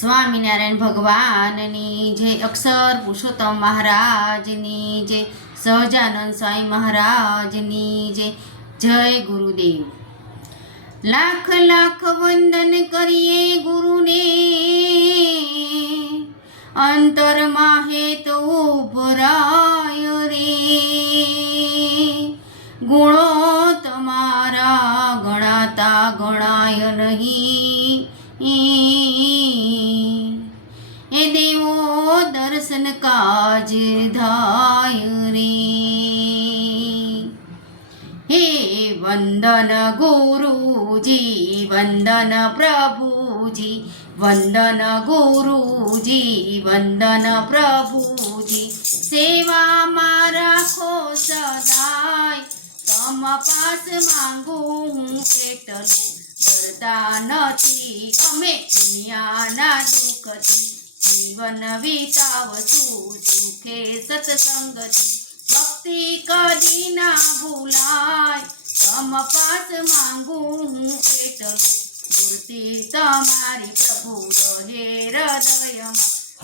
સ્વામિનારાયણ ભગવાનની જય અક્ષર પુરુષોત્તમ મહારાજની જય સહજાનંદ સ્વામી મહારાજની જય જય ગુરુદેવ. લાખ લાખ વંદન કરીએ ગુરુને. અંતરમાં તો ભરાય કાજ રે. હે વંદન ગુરુજી, વંદન પ્રભુજી, વંદન ગુરુજી, વંદન પ્રભુજી. સેવામાં રાખો સદાય. તમ પાસ માંગુ હું એટલું. ડરતા નથી અમે દુનિયાના દુઃખથી. જીવન વિતાવશું સુખે સત્સંગથી. ભક્તિ કદી ના ભૂલાય, તમ પાસ માંગું હું એટલું મૂર્તિ તમારી પ્રભુ રહે હૃદયમાં,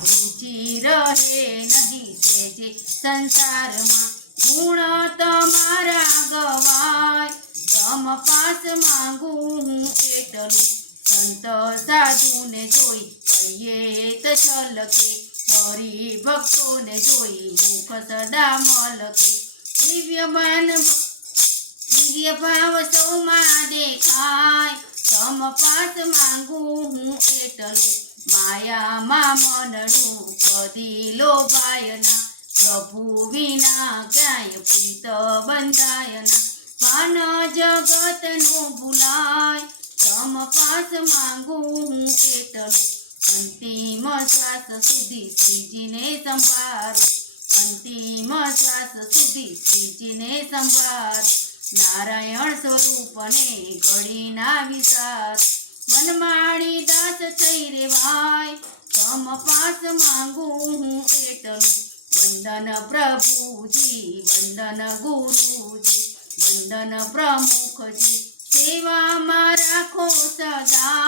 રુચિ રહે નહીં સેજે સંસારમાં. ગુણ તમારા ગવાય, તમ પાસ માંગું હું એટલું સંત સાધુને જોઈ કહીએ તો છલકે હરિ ભક્તોને જોઈ મુખ સદા મલકે. દિવ્યમાન દિવ્ય ભાવ સૌમાં દેખાય. તમ પાસ માંગુ હું એટલું. માયામાં મનનું કદી લોભાય ના પ્રભુ વિના ક્યાંય પ્રીત બંધાયના. માન માન જગતનું ભૂલાય. તમ પાસ માંગુ હું શ્વાસ સુધી શ્રીજીને સંભાળો અંતિમ શ્વાસ સુધી શ્રીજીને સંભાળો નારાયણ સ્વરૂપને ઘડીના વિચાર મનમાળી દાસ થઈ રેવાય તમ પાસ માંગુ હું એટલું વંદન પ્રભુજી વંદન ગુરુજી વંદન પ્રમુખજી સેવામાં રાખો સદાય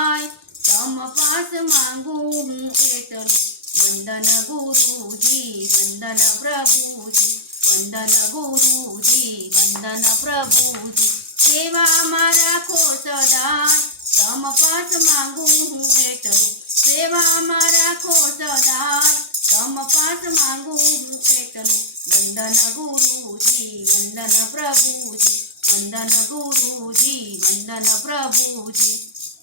તમ પાસ માંગુ હું એટલું વંદન ગુરુજી, વંદન પ્રભુજી, વંદન ગુરુજી, વંદન પ્રભુજી. સેવામાં રાખો સદા તમ પાસ માંગુ હું એટલું સેવામાં રાખો સદા તમ પાસ માંગુ હું એટલું વંદન ગુરુજી, વંદન પ્રભુજી, વંદન ગુરુજી, વંદન પ્રભુજી.